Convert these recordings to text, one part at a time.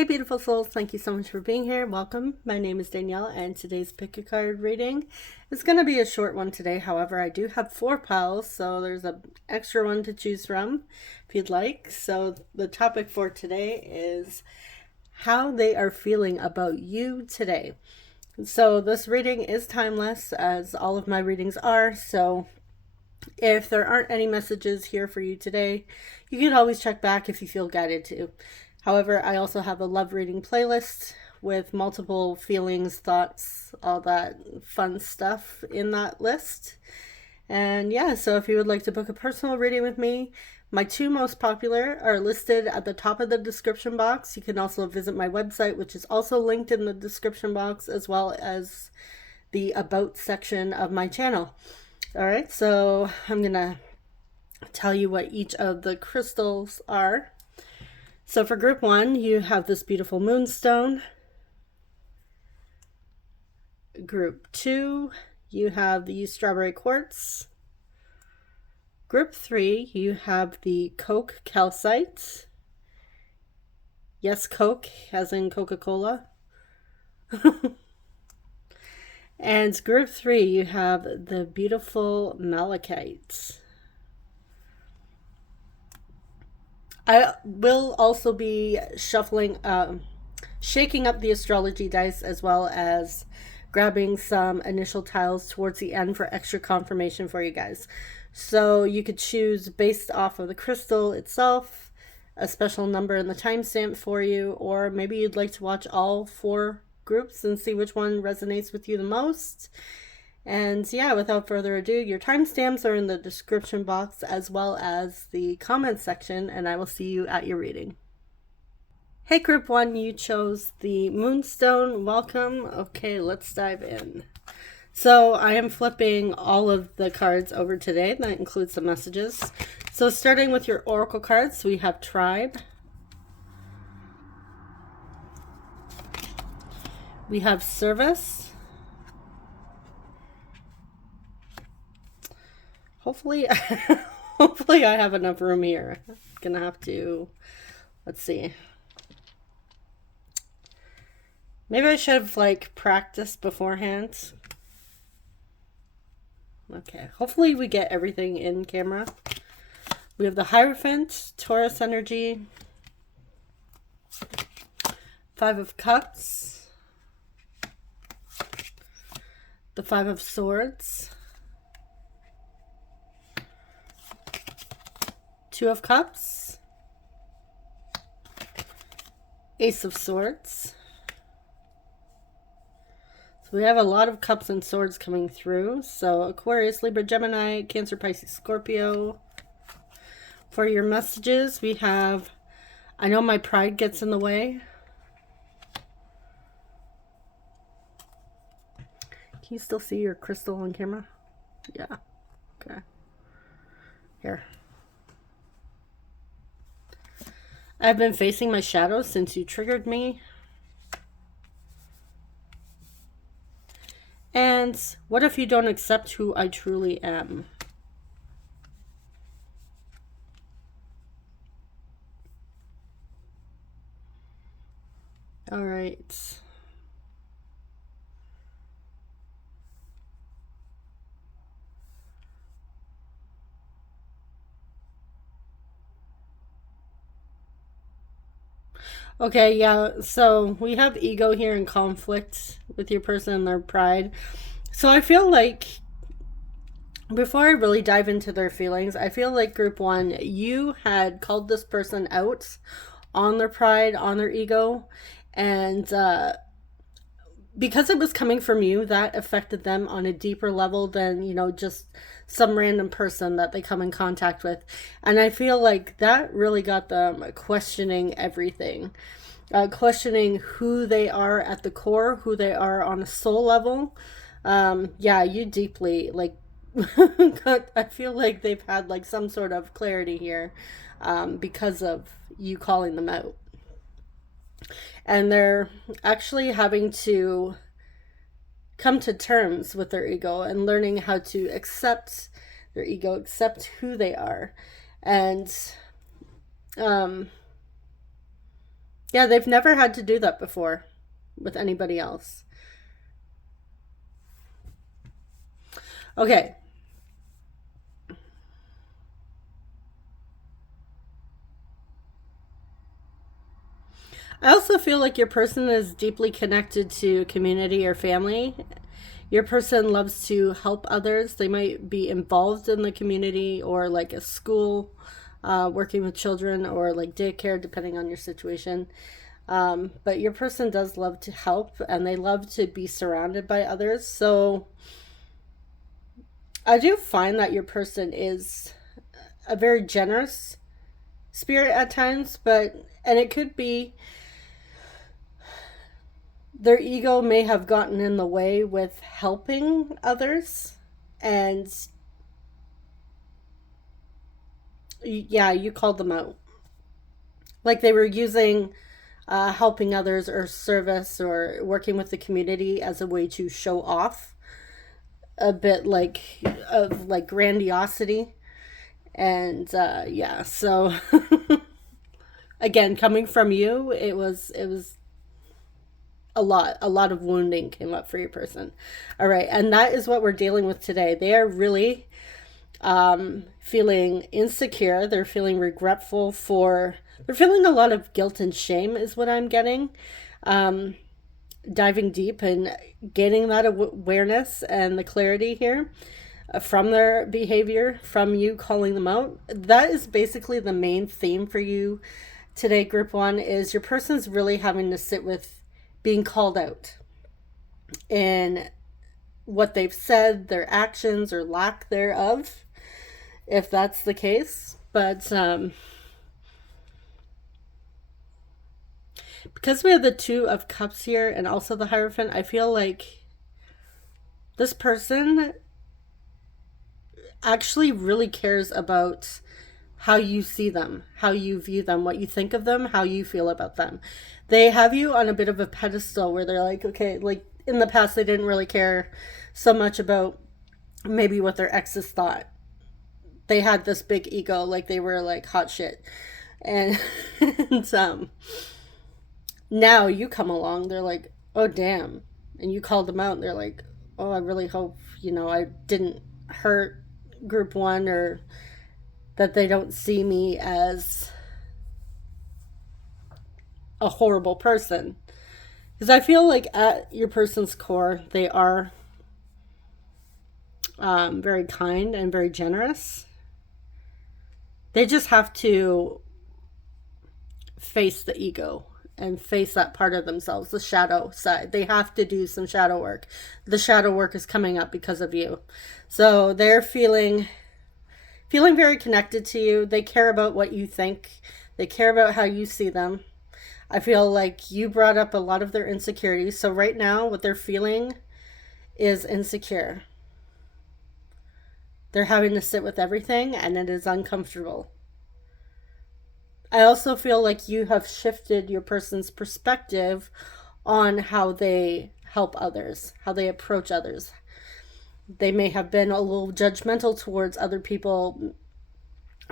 Hey beautiful souls, thank you so much for being here. Welcome. My name is Danielle and today's pick a card reading is going to be a short one today. However, I do have 4 piles, so there's an extra one to choose from if you'd like. So the topic for today is how they are feeling about you today. So this reading is timeless, as all of my readings are, so if there aren't any messages here for you today, you can always check back if you feel guided to. However, I also have a love reading playlist with multiple feelings, thoughts, all that fun stuff in that list. And yeah, so if you would like to book a personal reading with me, my 2 most popular are listed at the top of the description box. You can also visit my website, which is also linked in the description box, as well as the About section of my channel. All right, so I'm going to tell you what each of the crystals are. So for group 1, you have this beautiful moonstone. Group 2, you have the strawberry quartz. Group 3, you have the coke calcite. Yes, Coke, as in Coca-Cola. And group 3, you have the beautiful malachite. I will also be shuffling, shaking up the astrology dice, as well as grabbing some initial tiles towards the end for extra confirmation for you guys. So you could choose based off of the crystal itself, a special number in the timestamp for you, or maybe you'd like to watch all 4 groups and see which one resonates with you the most. And yeah, without further ado, your timestamps are in the description box as well as the comments section, and I will see you at your reading. Hey group 1, you chose the moonstone. Welcome. Okay, let's dive in. So I am flipping all of the cards over today. That includes the messages. So starting with your oracle cards, we have tribe. We have service. Hopefully I have enough room here. I'm gonna have to, let's see. Maybe I should have like practiced beforehand. Okay, hopefully we get everything in camera. We have the Hierophant, Taurus energy, 5 of Cups, the 5 of Swords, 2 of Cups, Ace of Swords. So we have a lot of Cups and Swords coming through. So Aquarius, Libra, Gemini, Cancer, Pisces, Scorpio. For your messages, we have, I know my pride gets in the way. Can you still see your crystal on camera? Yeah. Okay. Here. I've been facing my shadows since you triggered me. And what if you don't accept who I truly am? All right. Okay, yeah, so we have ego here and conflict with your person and their pride. So I feel like, before I really dive into their feelings, I feel like group 1, you had called this person out on their pride, on their ego, and because it was coming from you, that affected them on a deeper level than, you know, just some random person that they come in contact with. And I feel like that really got them questioning everything, questioning who they are at the core, who they are on a soul level. Yeah, you deeply, like, I feel like they've had like some sort of clarity here because of you calling them out. And they're actually having to come to terms with their ego and learning how to accept their ego, accept who they are. And Yeah, they've never had to do that before with anybody else. Okay. I also feel like your person is deeply connected to community or family. Your person loves to help others. They might be involved in the community or like a school, working with children or like daycare, depending on your situation. But your person does love to help and they love to be surrounded by others. So I do find that your person is a very generous spirit at times, and it could be their ego may have gotten in the way with helping others. And yeah, you called them out. Like they were using helping others or service or working with the community as a way to show off a bit like of like grandiosity. And yeah, so again, coming from you, it was a lot of wounding came up for your person. All right, and that is what we're dealing with today. They are really feeling insecure. They're feeling regretful for, they're feeling a lot of guilt and shame is what I'm getting. Diving deep and gaining that awareness and the clarity here from their behavior, from you calling them out. That is basically the main theme for you today, group one, is your person's really having to sit with being called out in what they've said, their actions or lack thereof, if that's the case. But because we have the Two of Cups here and also the Hierophant, I feel like this person actually really cares about how you see them, how you view them, what you think of them, how you feel about them. They have you on a bit of a pedestal where they're like, okay, like in the past, they didn't really care so much about maybe what their exes thought. They had this big ego, like they were like hot shit. And, and now you come along, they're like, oh, damn. And you called them out, and they're like, oh, I really hope, I didn't hurt group one, or that they don't see me as a horrible person. Because I feel like at your person's core, they are very kind and very generous. They just have to face the ego and face that part of themselves, the shadow side. They have to do some shadow work. The shadow work is coming up because of you. So they're feeling very connected to you. They care about what you think. They care about how you see them. I feel like you brought up a lot of their insecurities. So right now, what they're feeling is insecure. They're having to sit with everything, and it is uncomfortable. I also feel like you have shifted your person's perspective on how they help others, how they approach others. They may have been a little judgmental towards other people,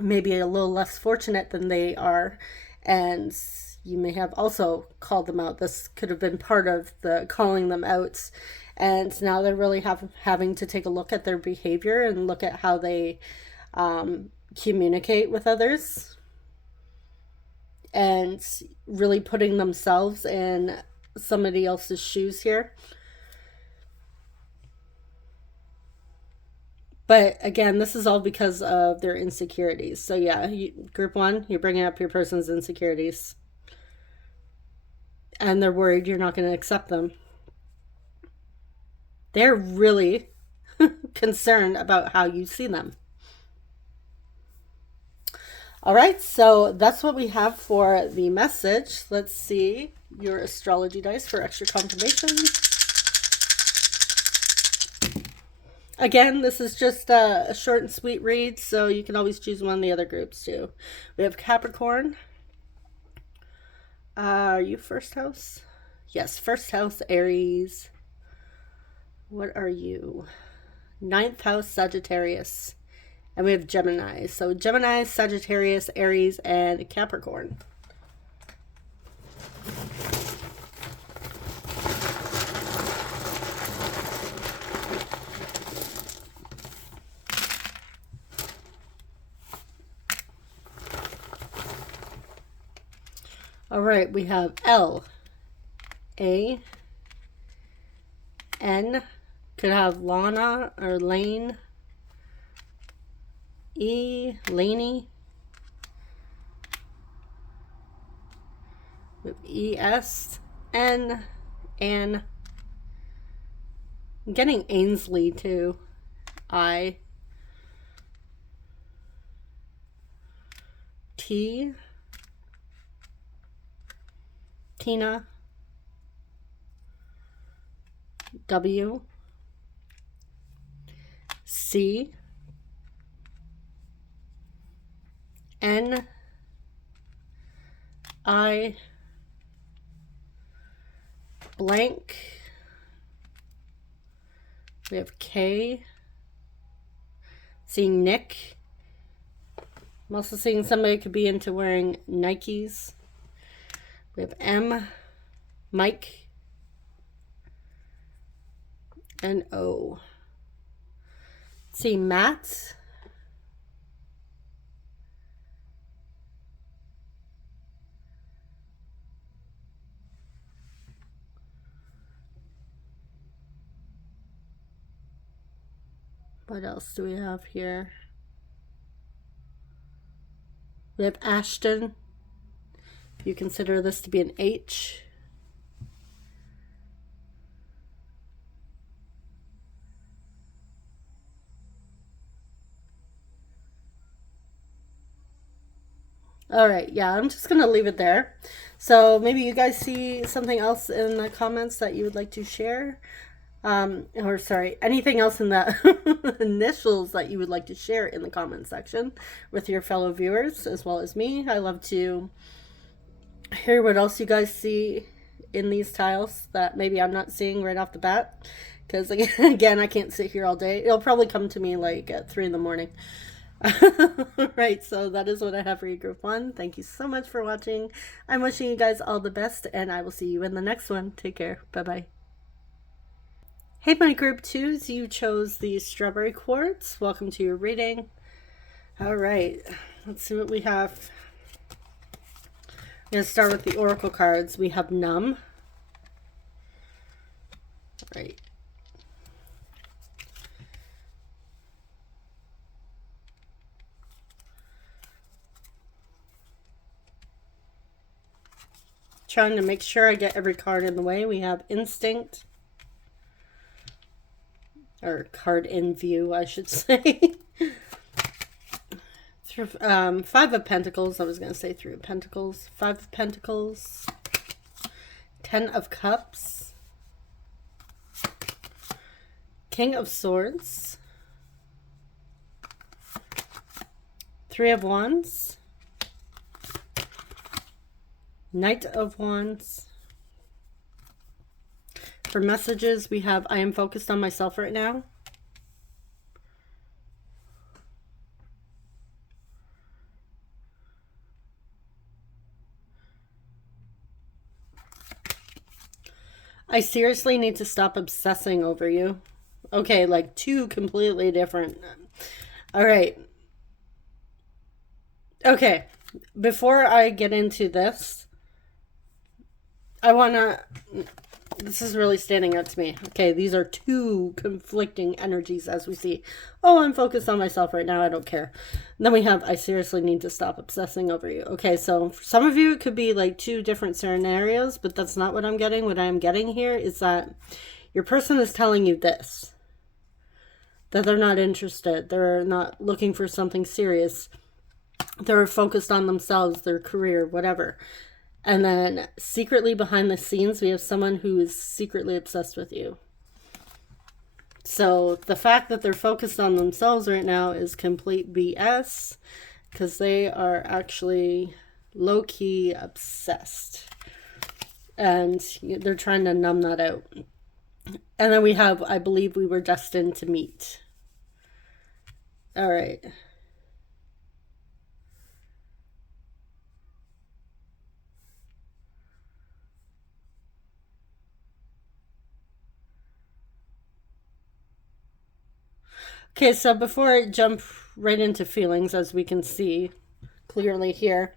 maybe a little less fortunate than they are, and you may have also called them out. This could have been part of the calling them out, and now they're really having to take a look at their behavior and look at how they communicate with others, and really putting themselves in somebody else's shoes here. But again, this is all because of their insecurities. So yeah, group one, you're bringing up your person's insecurities. And they're worried you're not going to accept them. They're really concerned about how you see them. All right, so that's what we have for the message. Let's see your astrology dice for extra confirmation. Again, this is just a short and sweet read, so you can always choose one of the other groups too. We have Capricorn. Are you first house? Yes, first house, Aries. What are you? Ninth house, Sagittarius. And we have Gemini. So Gemini, Sagittarius, Aries, and Capricorn. All right, we have L, A, N, could have Lana or Lane, E, Laney, with ES, N, Ann. I'm getting Ainsley too. I, T, Tina, W, C, N, I, blank. We have K. Seeing Nick. I'm also seeing somebody could be into wearing Nikes. We have M, Mike, and O. See Matt. What else do we have here? We have Ashton. If you consider this to be an H. All right, yeah, I'm just going to leave it there. So maybe you guys see something else in the comments that you would like to share. Or sorry, anything else in the initials that you would like to share in the comment section with your fellow viewers as well as me. I love to hear what else you guys see in these tiles that maybe I'm not seeing right off the bat. Because again, I can't sit here all day. It'll probably come to me like at 3 in the morning. Right, so that is what I have for you, group 1. Thank you so much for watching. I'm wishing you guys all the best, and I will see you in the next one. Take care. Bye-bye. Hey, my group 2s, you chose the strawberry quartz. Welcome to your reading. All right, let's see what we have. I'm going to start with the oracle cards. We have Numb. All right. Trying to make sure I get every card in the way. We have Instinct. Or card in view, I should say. Five of Pentacles. I was going to say Three of Pentacles. Five of Pentacles. 10 of Cups. King of Swords. 3 of Wands. Knight of Wands. For messages, we have I am focused on myself right now. I seriously need to stop obsessing over you. Okay, like 2 completely different. All right. Okay, before I get into this, I want to, this is really standing out to me. Okay, these are 2 conflicting energies as we see. Oh, I'm focused on myself right now. I don't care. And then we have, I seriously need to stop obsessing over you. Okay, so for some of you, it could be like 2 different scenarios, but that's not what I'm getting. What I'm getting here is that your person is telling you this. That they're not interested. They're not looking for something serious. They're focused on themselves, their career, whatever. And then secretly behind the scenes, we have someone who is secretly obsessed with you. So the fact that they're focused on themselves right now is complete BS, because they are actually low-key obsessed. And they're trying to numb that out. And then we have, I believe we were destined to meet. All right. Okay, so before I jump right into feelings, as we can see clearly here,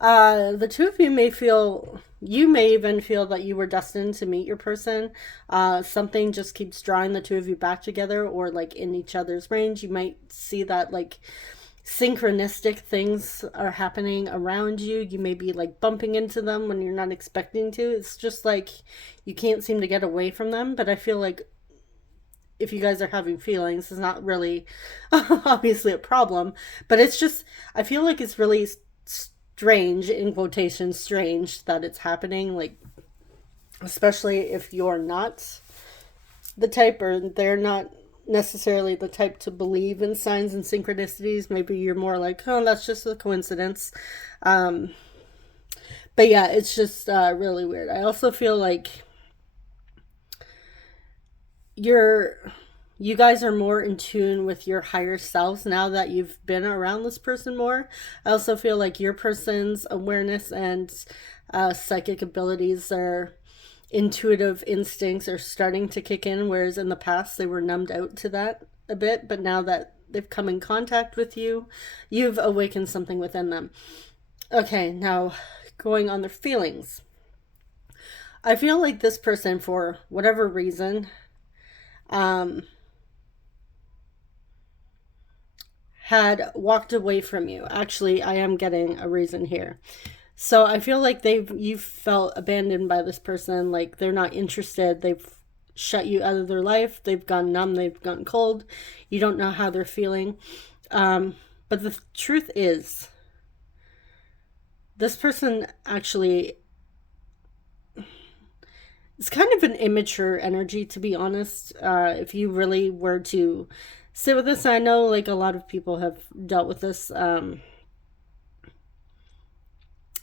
The two of you may feel, you may even feel that you were destined to meet your person. Something just keeps drawing the two of you back together, or like in each other's range. You might see that like synchronistic things are happening around you. You may be like bumping into them when you're not expecting to. It's just like you can't seem to get away from them. But I feel like if you guys are having feelings, it's not really obviously a problem, but it's just, I feel like it's really strange, in quotation, strange that it's happening. Like, especially if you're not the type, or they're not necessarily the type to believe in signs and synchronicities. Maybe you're more like, oh, that's just a coincidence. Um, but yeah, it's just really weird. I also feel like you're you guys are more in tune with your higher selves now that you've been around this person more. I also feel like your person's awareness and psychic abilities, or intuitive instincts, are starting to kick in, whereas in the past they were numbed out to that a bit. But now that they've come in contact with you, you've awakened something within them. Okay, now going on their feelings. I feel like this person, for whatever reason, um, had walked away from you. Actually, I am getting a reason here. So I feel like you felt abandoned by this person, like they're not interested. They've shut you out of their life. They've gone numb, they've gone cold. You don't know how they're feeling. But the truth is, this person actually, it's kind of an immature energy, to be honest. If you really were to sit with this, I know like a lot of people have dealt with this.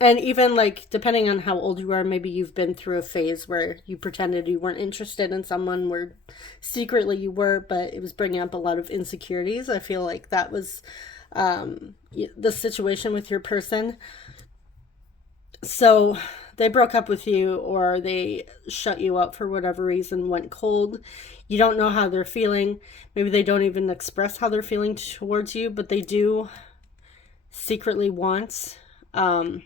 And even like depending on how old you are, maybe you've been through a phase where you pretended you weren't interested in someone, where secretly you were, but it was bringing up a lot of insecurities. I feel like that was the situation with your person. So they broke up with you, or they shut you up for whatever reason, went cold. You don't know how they're feeling. Maybe they don't even express how they're feeling towards you, but they do secretly want a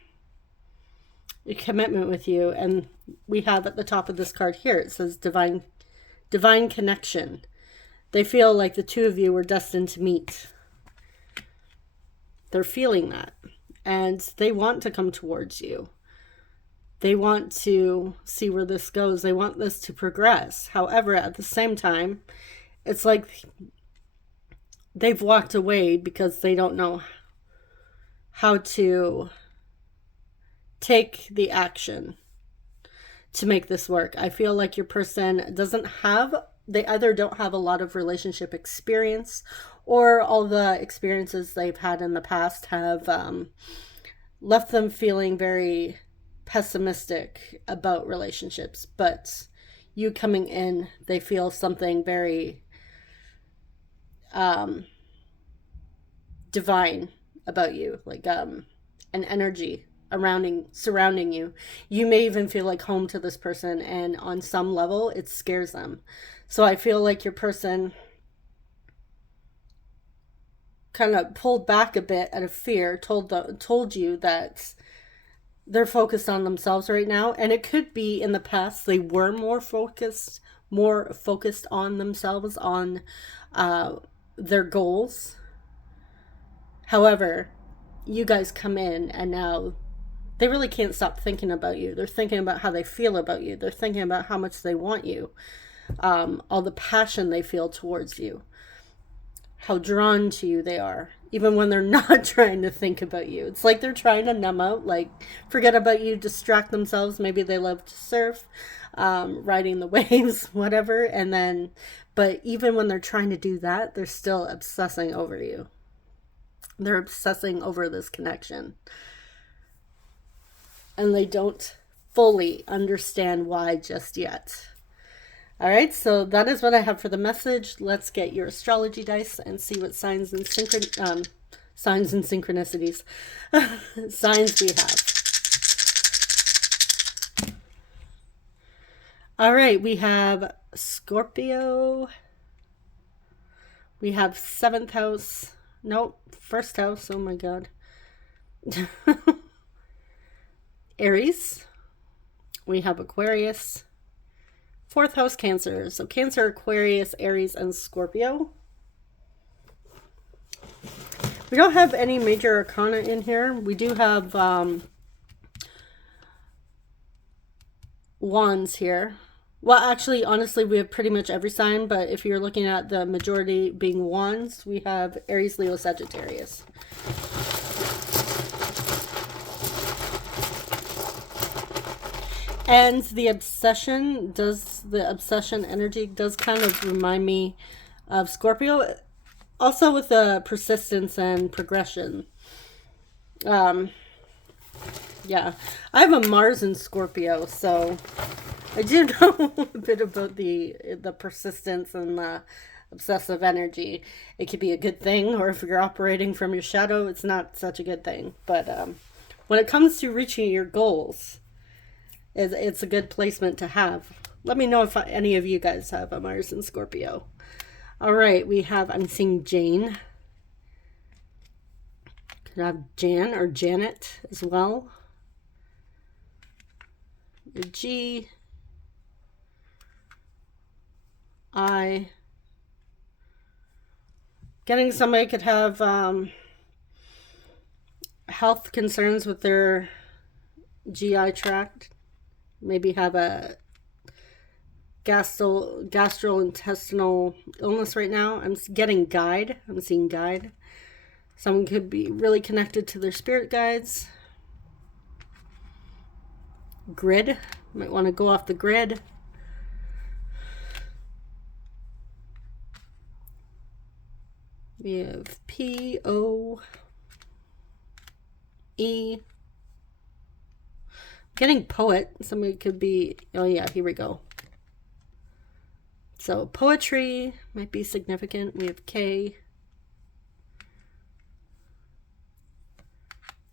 commitment with you. And we have at the top of this card here, it says divine connection. They feel like the two of you were destined to meet. They're feeling that, and they want to come towards you. They want to see where this goes. They want this to progress. However, at the same time, it's like they've walked away because they don't know how to take the action to make this work. I feel like your person they either don't have a lot of relationship experience, or all the experiences they've had in the past have left them feeling very pessimistic about relationships. But you coming in, they feel something very divine about you, like an energy surrounding you. You may even feel like home to this person, and on some level it scares them. So I feel like your person kind of pulled back a bit out of fear, told you that they're focused on themselves right now. And it could be in the past they were more focused on themselves, on their goals. However, you guys come in, and now they really can't stop thinking about you. They're thinking about how they feel about you. They're thinking about how much they want you, all the passion they feel towards you, how drawn to you they are, even when they're not trying to think about you. It's like they're trying to numb out, like forget about you, distract themselves. Maybe they love to surf, riding the waves, whatever. And then, but even when they're trying to do that, they're still obsessing over you. They're obsessing over this connection. And they don't fully understand why just yet. All right, so that is what I have for the message. Let's get your astrology dice and see what signs and synchronicities signs we have. All right, we have Scorpio. We have 7th house. Nope, 1st house. Oh my God. Aries. We have Aquarius. 4th house, Cancer. So Cancer, Aquarius, Aries, and Scorpio. We don't have any major arcana in here. We do have wands here. Well, actually, honestly, we have pretty much every sign, but if you're looking at the majority being wands, we have Aries, Leo, Sagittarius. And the obsession energy does kind of remind me of Scorpio. Also with the persistence and progression. Yeah. I have a Mars in Scorpio, so I do know a bit about the persistence and the obsessive energy. It could be a good thing, or if you're operating from your shadow, it's not such a good thing. But when it comes to reaching your goals, it's a good placement to have. Let me know if any of you guys have a Mars in Scorpio. All right, I'm seeing Jane. Could have Jan or Janet as well. G, I. Getting somebody could have health concerns with their GI tract. Maybe have a gastrointestinal illness right now. I'm getting guide. I'm seeing guide. Someone could be really connected to their spirit guides. Grid. Might want to go off the grid. We have P, O, E. Getting poet. Somebody could be, oh yeah, here we go. So poetry might be significant. We have K,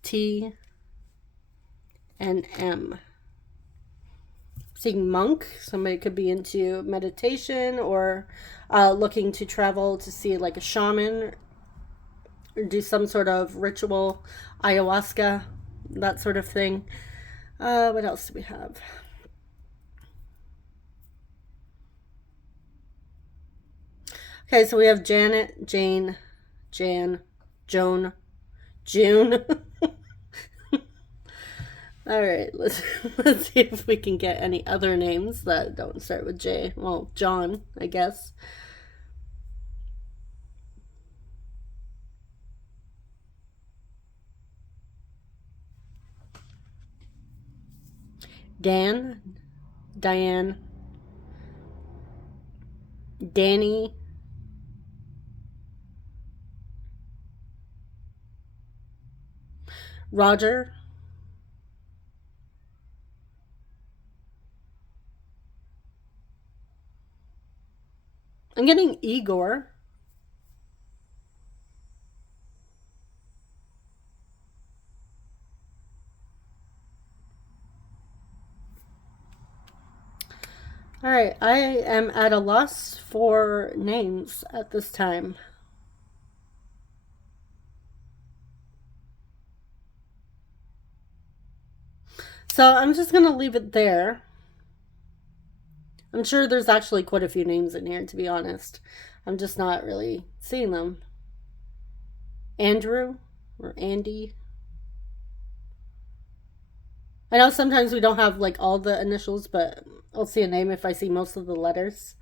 T, and M. Seeing monk. Somebody could be into meditation or looking to travel to see like a shaman or do some sort of ritual, ayahuasca, that sort of thing. What else do we have? Okay, so we have Janet, Jane, Jan, Joan, June. All right, let's see if we can get any other names that don't start with J. Well, John, I guess. Dan, Diane, Danny, Roger, I'm getting Igor. All right, I am at a loss for names at this time. So I'm just going to leave it there. I'm sure there's actually quite a few names in here, to be honest. I'm just not really seeing them. Andrew or Andy. I know sometimes we don't have like all the initials, but I'll see a name if I see most of the letters.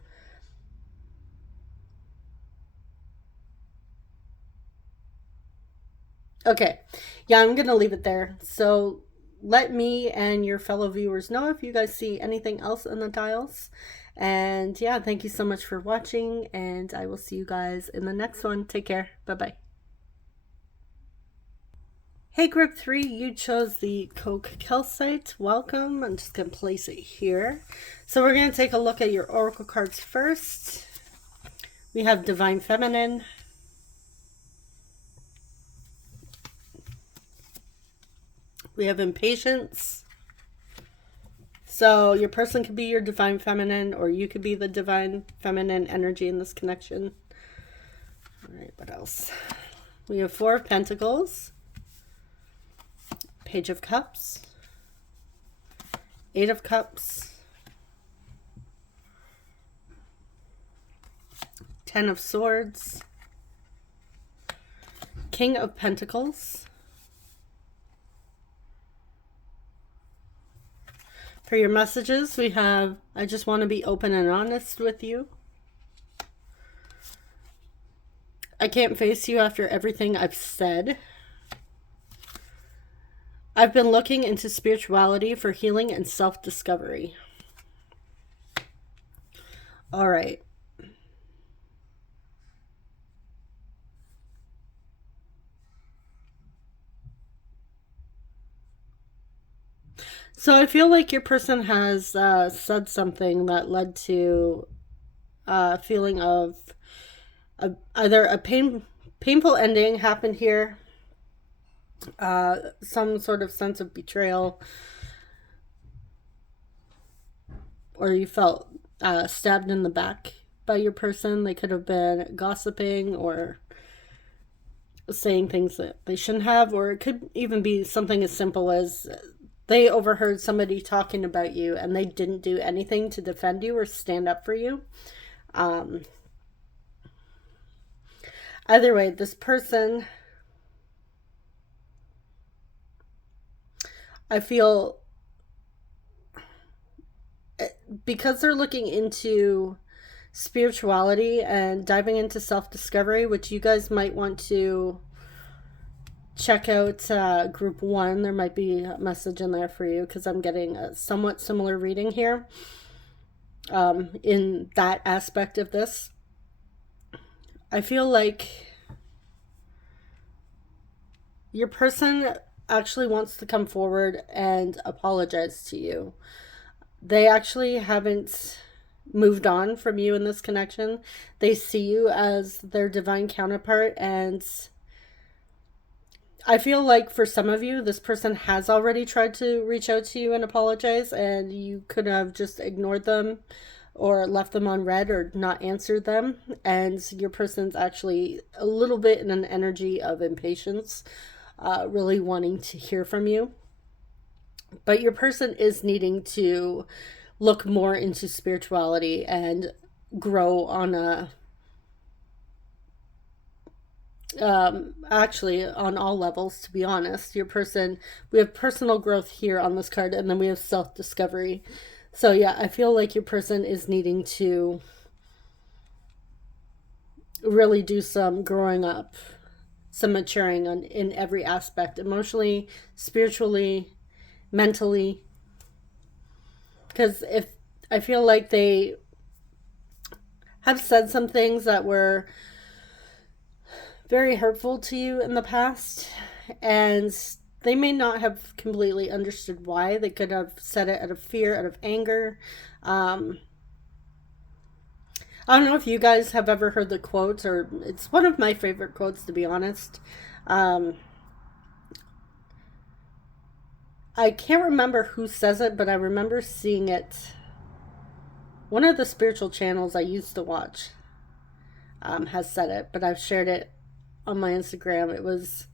Okay. Yeah, I'm going to leave it there. So let me and your fellow viewers know if you guys see anything else in the dials. And yeah, thank you so much for watching, and I will see you guys in the next one. Take care. Bye-bye. Hey, group 3, you chose the Coke Calcite. Welcome. I'm just going to place it here. So we're going to take a look at your oracle cards first. We have Divine Feminine. We have Impatience. So your person could be your Divine Feminine, or you could be the Divine Feminine energy in this connection. All right, what else? We have 4 of Pentacles. Page of Cups. Eight of Cups, Ten of Swords, King of Pentacles. For your messages, we have, I just want to be open and honest with you. I can't face you after everything I've said. I've been looking into spirituality for healing and self-discovery. All right. So I feel like your person has said something that led to a feeling of either a painful ending happened here, some sort of sense of betrayal, or you felt stabbed in the back by your person. They could have been gossiping or saying things that they shouldn't have, or it could even be something as simple as they overheard somebody talking about you and they didn't do anything to defend you or stand up for you. Either way, this person, I feel, because they're looking into spirituality and diving into self-discovery, which you guys might want to check out group 1. There might be a message in there for you, because I'm getting a somewhat similar reading here in that aspect of this. I feel like your person actually wants to come forward and apologize to you. They actually haven't moved on from you in this connection. They see you as their divine counterpart, and I feel like for some of you, this person has already tried to reach out to you and apologize, and you could have just ignored them or left them on red or not answered them. And your person's actually a little bit in an energy of impatience, really wanting to hear from you. But your person is needing to look more into spirituality and grow on a actually on all levels, to be honest. Your person, we have personal growth here on this card, and then we have self-discovery. So yeah, I feel like your person is needing to really do some growing up, some maturing in every aspect, emotionally, spiritually, mentally. Because if I feel like they have said some things that were very hurtful to you in the past, and they may not have completely understood why. They could have said it out of fear, out of anger. I don't know if you guys have ever heard the quote, or it's one of my favorite quotes, to be honest. I can't remember who says it, but I remember seeing it. One of the spiritual channels I used to watch has said it, but I've shared it on my Instagram. It was,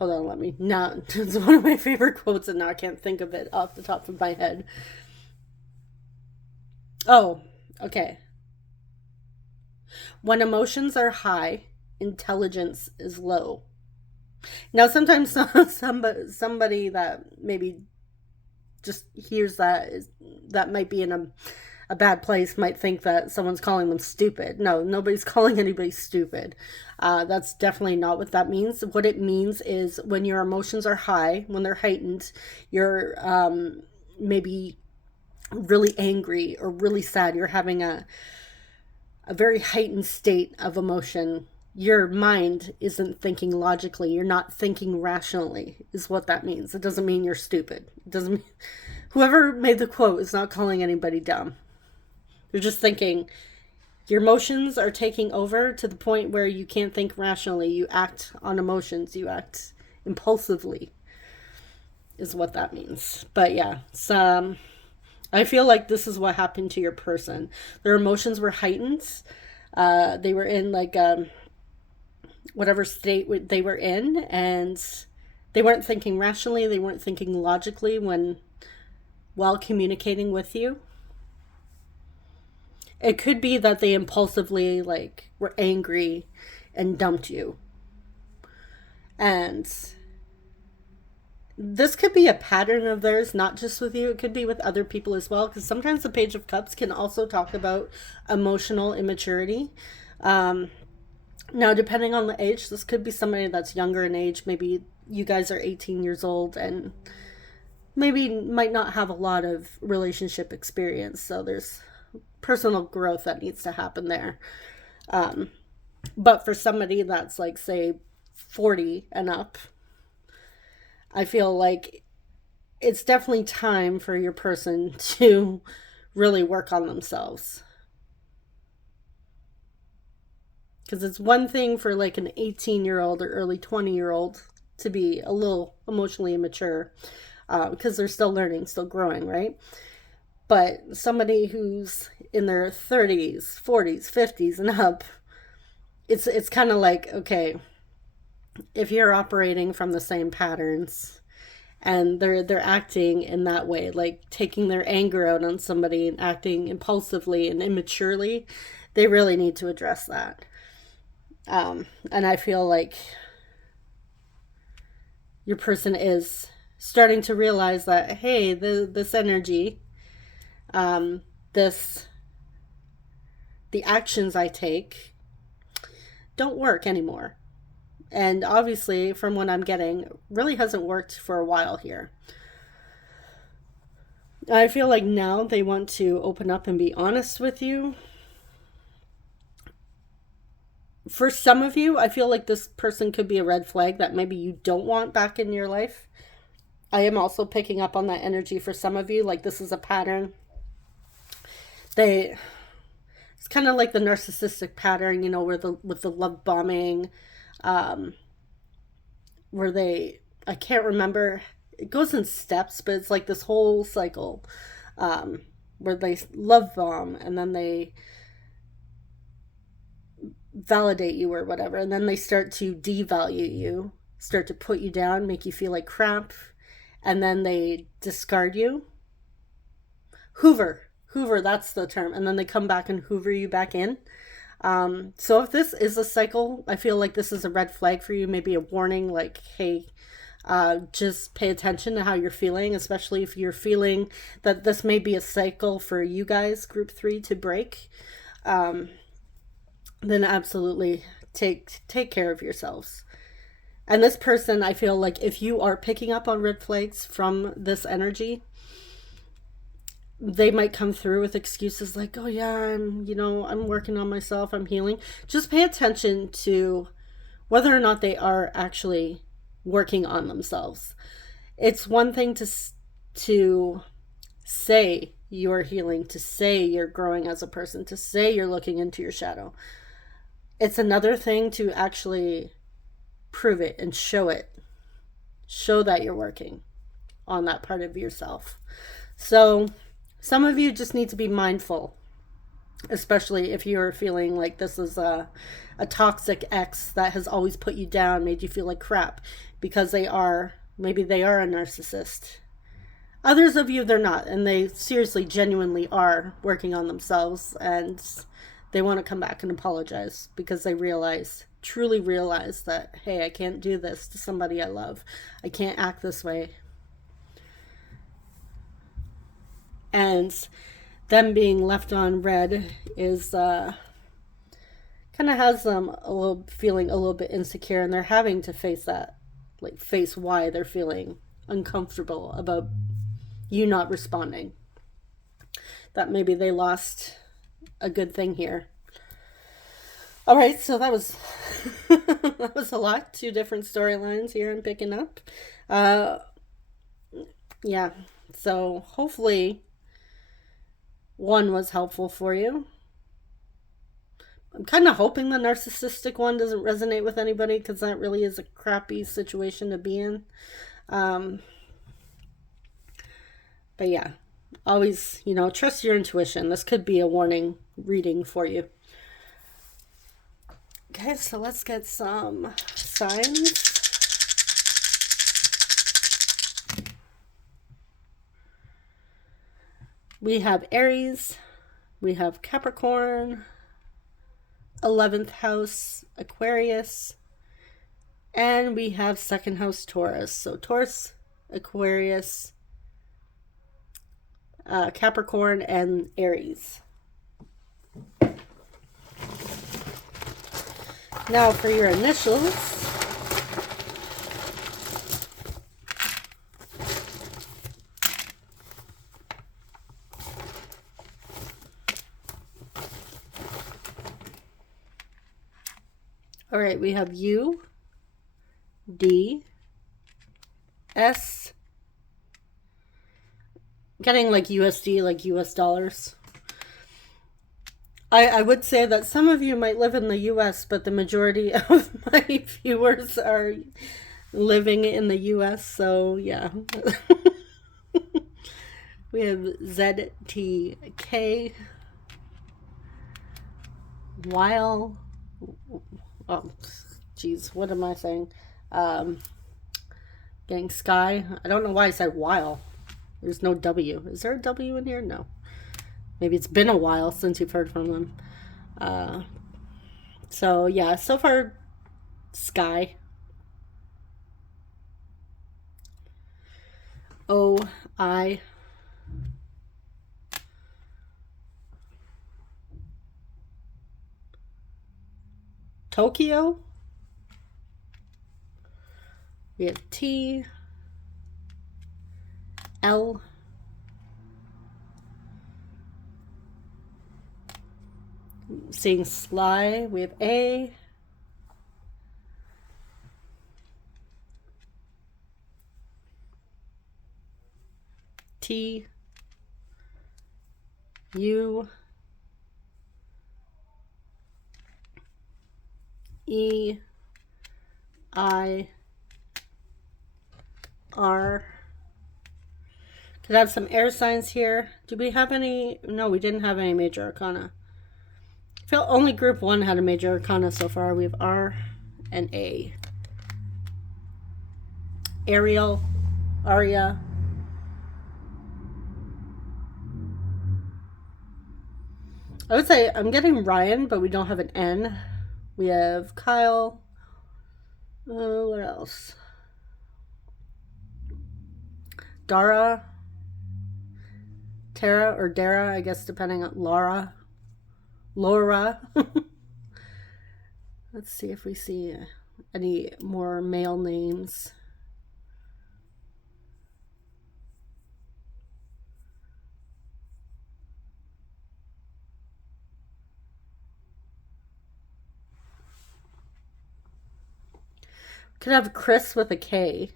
hold on, no, it's one of my favorite quotes, and now I can't think of it off the top of my head. Oh, okay. When emotions are high, intelligence is low. Now, sometimes somebody that maybe just hears that might be in a bad place might think that someone's calling them stupid. No, nobody's calling anybody stupid. That's definitely not what that means. What it means is when your emotions are high, when they're heightened, you're maybe really angry or really sad. You're having a very heightened state of emotion. Your mind isn't thinking logically. You're not thinking rationally, is what that means. It doesn't mean you're stupid. It doesn't mean, whoever made the quote is not calling anybody dumb. You're just thinking, your emotions are taking over to the point where you can't think rationally. You act on emotions. You act impulsively, is what that means. But yeah, I feel like this is what happened to your person. Their emotions were heightened. They were in like whatever state they were in, and They weren't thinking rationally. They weren't thinking logically while communicating with you. It could be that they impulsively like were angry and dumped you. And this could be a pattern of theirs, not just with you. It could be with other people as well, because sometimes the Page of Cups can also talk about emotional immaturity. Now, depending on the age, this could be somebody that's younger in age. Maybe you guys are 18 years old and maybe might not have a lot of relationship experience. So there's personal growth that needs to happen there. But for somebody that's like, say, 40 and up, I feel like it's definitely time for your person to really work on themselves. Because it's one thing for like an 18-year-old or early 20-year-old to be a little emotionally immature, because they're still learning, still growing, right? But somebody who's in their 30s, 40s, 50s and up, it's kind of like, okay, if you're operating from the same patterns and they're acting in that way, like taking their anger out on somebody and acting impulsively and immaturely, they really need to address that. And I feel like your person is starting to realize that, hey, this energy, the actions I take don't work anymore. And obviously, from what I'm getting, really hasn't worked for a while here. I feel like now they want to open up and be honest with you. For some of you, I feel like this person could be a red flag that maybe you don't want back in your life. I am also picking up on that energy for some of you. Like, this is a pattern. It's kind of like the narcissistic pattern, you know, with the love bombing, where I can't remember, it goes in steps, but it's like this whole cycle, where they love bomb and then they validate you or whatever, and then they start to devalue you, start to put you down, make you feel like crap, and then they discard you. Hoover, that's the term. And then they come back and hoover you back in. So if this is a cycle, I feel like this is a red flag for you, maybe a warning, like, hey, just pay attention to how you're feeling, especially if you're feeling that this may be a cycle for you guys, group 3, to break. Then absolutely take care of yourselves. And this person, I feel like if you are picking up on red flags from this energy, they might come through with excuses like, oh yeah, I'm working on myself, I'm healing. Just pay attention to whether or not they are actually working on themselves. It's one thing to say you're healing, to say you're growing as a person, to say you're looking into your shadow. It's another thing to actually prove it and show it. Show that you're working on that part of yourself. So some of you just need to be mindful, especially if you're feeling like this is a toxic ex that has always put you down, made you feel like crap, because maybe they are a narcissist. Others of you, they're not, and they seriously, genuinely are working on themselves, and they want to come back and apologize because they truly realize that, hey, I can't do this to somebody I love. I can't act this way. And them being left on red is kind of has them feeling a little bit insecure, and they're having to face that, like face why they're feeling uncomfortable about you not responding. That maybe they lost a good thing here. All right, so that was that was a lot. 2 different storylines here I'm picking up. Yeah, so hopefully one was helpful for you. I'm kind of hoping the narcissistic one doesn't resonate with anybody, because that really is a crappy situation to be in. But yeah, always, trust your intuition. This could be a warning reading for you. Okay, so let's get some signs. We have Aries, we have Capricorn, 11th house Aquarius, and we have 2nd house Taurus. So Taurus, Aquarius, Capricorn, and Aries. Now for your initials. All right, we have U, D, S, getting like USD, like US dollars. I would say that some of you might live in the US, but the majority of my viewers are living in the US, so yeah. We have ZTK, while, oh, geez, what am I saying? Getting Sky. I don't know why I said while. There's no W. Is there a W in here? No. Maybe it's been a while since you've heard from them. So yeah, so far, Sky. O-I. Tokyo. We have T. L. Seeing Sly. We have A. T. U. E. I. R. Could have some air signs here. Do we have any? No, we didn't have any major arcana. I feel only group 1 had a major arcana so far. We have R and A. Ariel, Aria. I would say I'm getting Ryan, but we don't have an N. We have Kyle. What else? Dara. Tara or Dara, I guess, depending on Laura. Let's see if we see any more male names. Could have Chris with a K,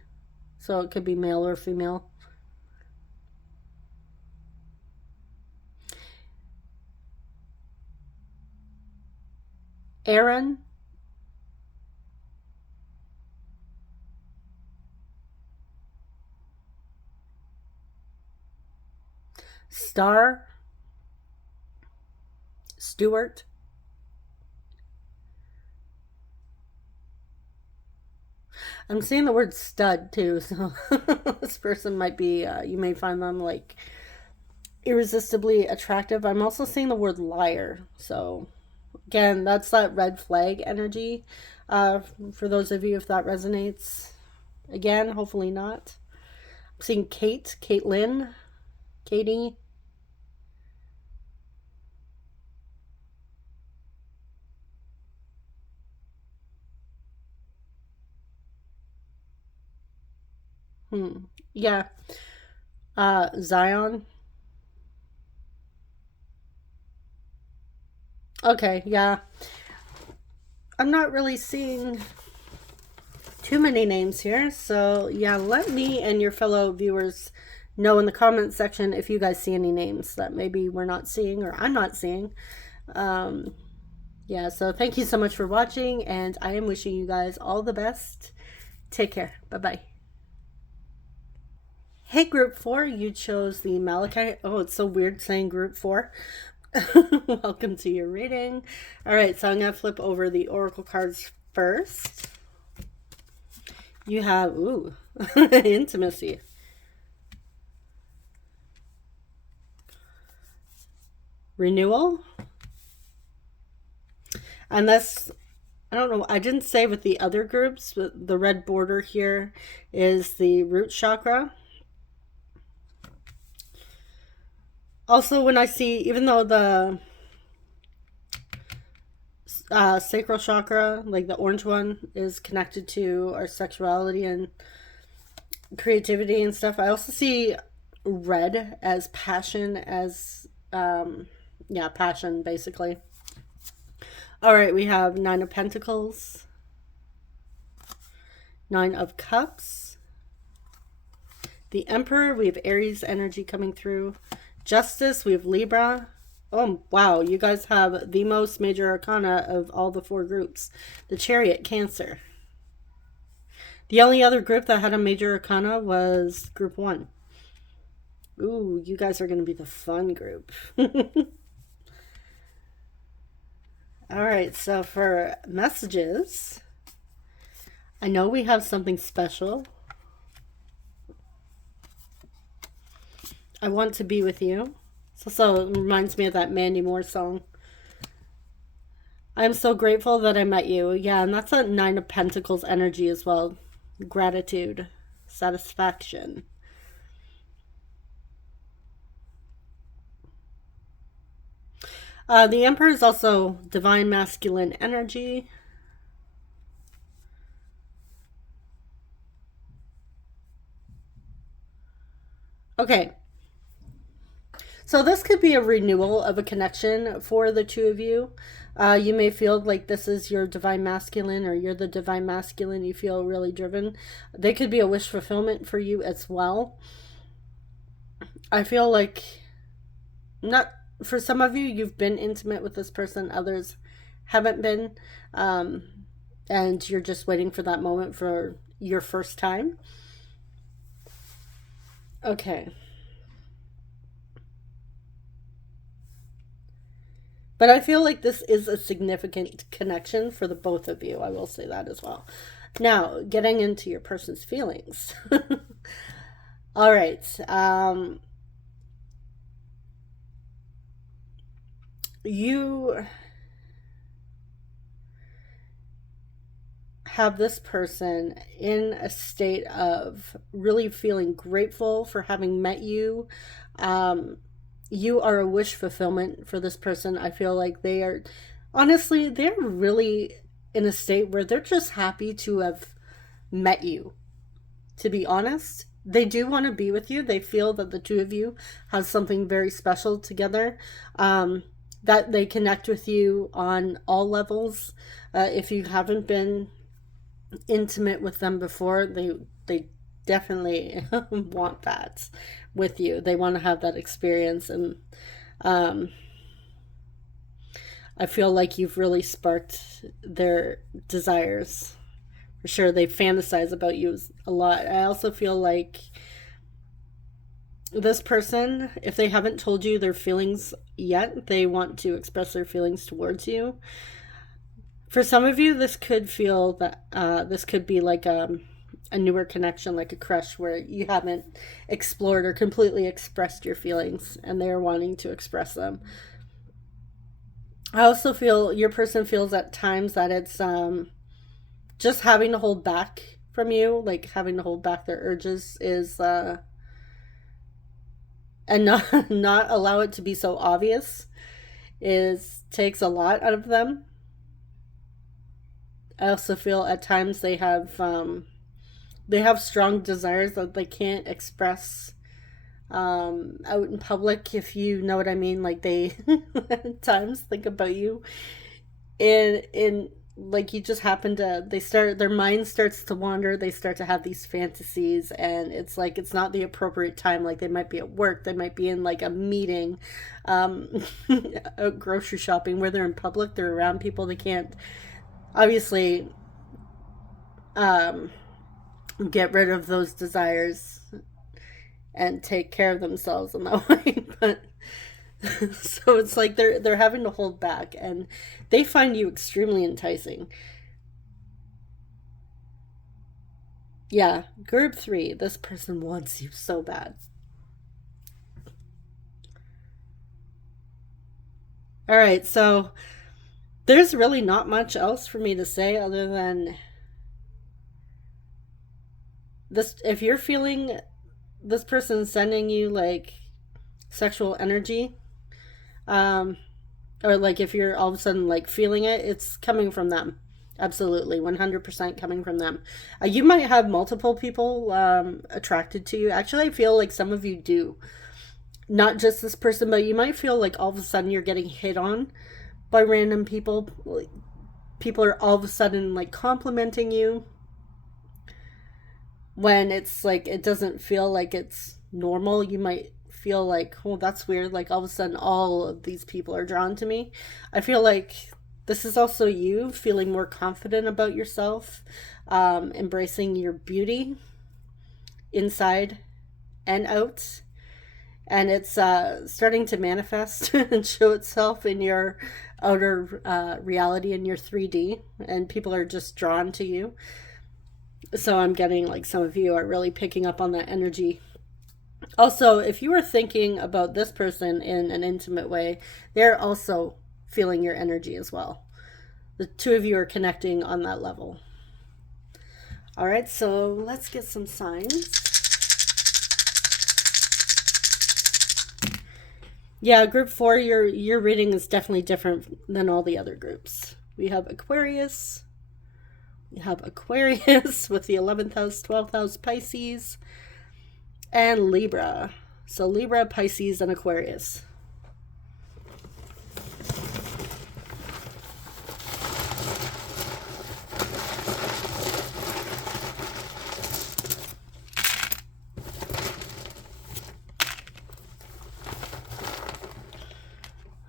so it could be male or female. Aaron. Star. Stewart. I'm seeing the word stud too, so this person might be, you may find them like irresistibly attractive. I'm also seeing the word liar, so again, that's that red flag energy. For those of you, if that resonates, again, hopefully not. I'm seeing Kate, Caitlin, Katie. Yeah. Zion. Okay, yeah. I'm not really seeing too many names here, so yeah, let me and your fellow viewers know in the comment section if you guys see any names that maybe we're not seeing or I'm not seeing. Yeah, so thank you so much for watching, and I am wishing you guys all the best. Take care. Bye-bye. Hey, group 4, you chose the Malachite. Oh, it's so weird saying group 4. Welcome to your reading. All right, so I'm going to flip over the oracle cards first. You have, ooh, intimacy. renewal. And that's, I don't know, I didn't say with the other groups, but the red border here is the root chakra. Also, when I see, even though the sacral chakra, like the orange one, is connected to our sexuality and creativity and stuff, I also see red as passion, as, yeah, passion, basically. All right, we have Nine of Pentacles, Nine of Cups, the Emperor. We have Aries energy coming through. Justice, we have Libra. Oh, wow, you guys have the most major arcana of all the 4 groups. The Chariot, Cancer. The only other group that had a major arcana was group 1. Ooh, you guys are going to be the fun group. All right, so for messages, I know we have something special. I want to be with you. So it reminds me of that Mandy Moore song. I'm so grateful that I met you. Yeah, and that's a Nine of Pentacles energy as well. Gratitude, satisfaction. The Emperor is also divine masculine energy. Okay. So this could be a renewal of a connection for the 2 of you. You may feel like this is your divine masculine, or you're the divine masculine. You feel really driven. They could be a wish fulfillment for you as well. I feel like, not for some of you, you've been intimate with this person. Others haven't been. And you're just waiting for that moment for your first time. Okay. But I feel like this is a significant connection for the both of you. I will say that as well. Now, getting into your person's feelings. All right. You have this person in a state of really feeling grateful for having met you. You are a wish fulfillment for this person. I feel like they are, honestly, they're really in a state where they're just happy to have met you. To be honest, they do want to be with you. They feel that the 2 of you have something very special together. That they connect with you on all levels. If you haven't been intimate with them before, they definitely want that with you. They want to have that experience, and I feel like you've really sparked their desires. For sure, they fantasize about you a lot. I also feel like this person, if they haven't told you their feelings yet, they want to express their feelings towards you. For some of you, this could feel that this could be like a newer connection, like a crush, where you haven't explored or completely expressed your feelings, and they're wanting to express them. I also feel your person feels at times that it's just having to hold back from you, like having to hold back their urges is and not allow it to be so obvious takes a lot out of them. I also feel at times they have strong desires that they can't express out in public, if you know what I mean. Like they at times think about you in like you just happen to, their mind starts to wander, they start to have these fantasies, and it's like it's not the appropriate time. Like they might be at work, they might be in like a meeting, grocery shopping, where they're in public, they're around people, they can't obviously get rid of those desires and take care of themselves in that way. But so it's like they're having to hold back, and they find you extremely enticing. Yeah, group 3, this person wants you so bad. All right, so there's really not much else for me to say other than this. If you're feeling this person sending you like sexual energy, um, or like if you're all of a sudden like feeling it, it's coming from them. Absolutely, 100% coming from them. You might have multiple people attracted to you. Actually, I feel like some of you do. Not just this person, but you might feel like all of a sudden you're getting hit on by random people. Like, people are all of a sudden like complimenting you when it's like it doesn't feel like it's normal. You might feel like, oh, that's weird. Like all of a sudden all of these people are drawn to me. I feel like this is also you feeling more confident about yourself, embracing your beauty inside and out. And it's starting to manifest and show itself in your outer reality, in your 3D. And people are just drawn to you. So I'm getting like some of you are really picking up on that energy. Also, if you were thinking about this person in an intimate way, they're also feeling your energy as well. The two of you are connecting on that level. All right, so let's get some signs. Yeah, group 4, your reading is definitely different than all the other groups. We have Aquarius. We have Aquarius with the 11th house, 12th house, Pisces, and Libra. So Libra, Pisces, and Aquarius.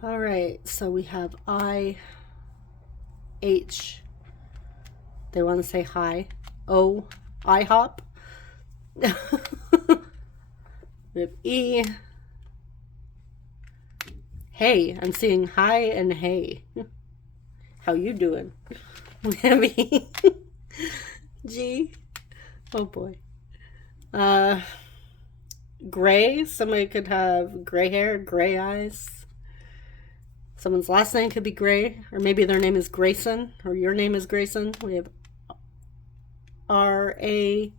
All right, so we have I, H. They want to say hi. O, IHOP. We have E. Hey, I'm seeing hi and hey. How you doing? We have E. G. Oh boy. Gray. Somebody could have gray hair, gray eyes. Someone's last name could be Gray, or maybe their name is Grayson, or your name is Grayson. We have R-A.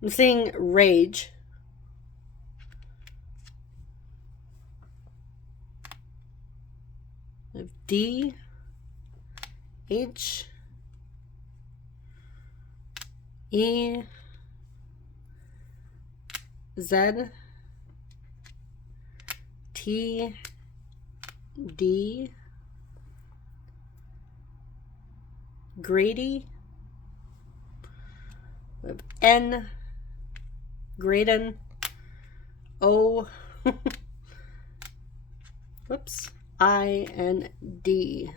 I'm seeing Rage. We have D, H, E, Z, T, D, Grady, we have N, Graydon, O, whoops, I, and D.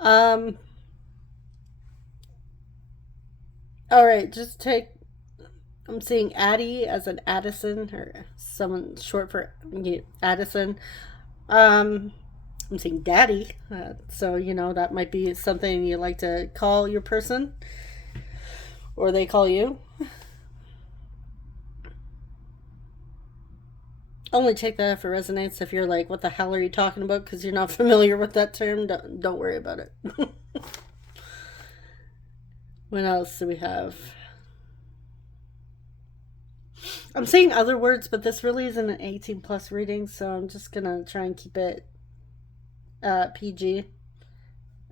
All right, just take, I'm seeing Addie as an Addison, or someone short for Addison. I'm seeing Daddy, so you know that might be something you like to call your person, or they call you. Only take that for resonance. If you're like, what the hell are you talking about, because you're not familiar with that term, don't worry about it. What else do we have? I'm seeing other words, but this really isn't an 18 plus reading, so I'm just gonna try and keep it PG.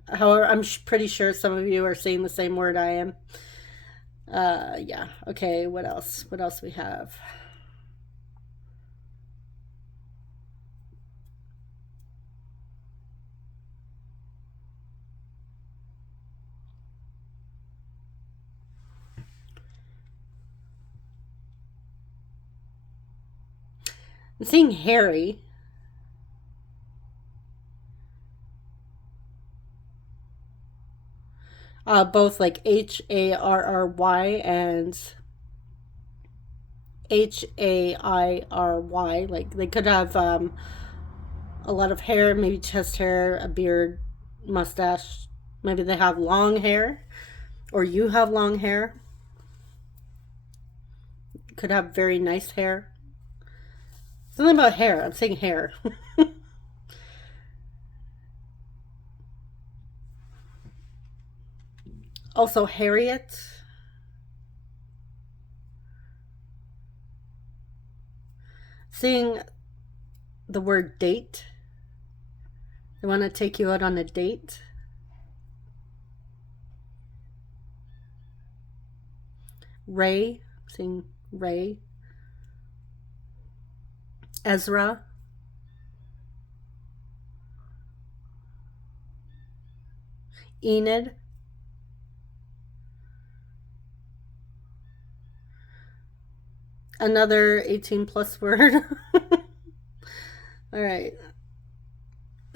However, I'm pretty sure some of you are saying the same word I am. Yeah. Okay, what else? What else we have? I'm seeing Harry. Both like Harry and Hairy. Like they could have a lot of hair, maybe chest hair, a beard, mustache. Maybe they have long hair, or you have long hair. Could have very nice hair. Something about hair. I'm saying hair. Also, Harriet. Seeing the word date. They want to take you out on a date. Ray. Seeing Ray. Ezra. Enid. Another 18 plus word. All right.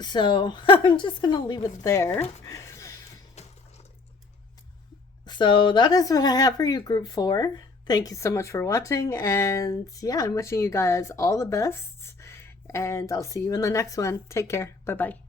So I'm just going to leave it there. So that is what I have for you, group 4. Thank you so much for watching. And yeah, I'm wishing you guys all the best. And I'll see you in the next one. Take care. Bye-bye.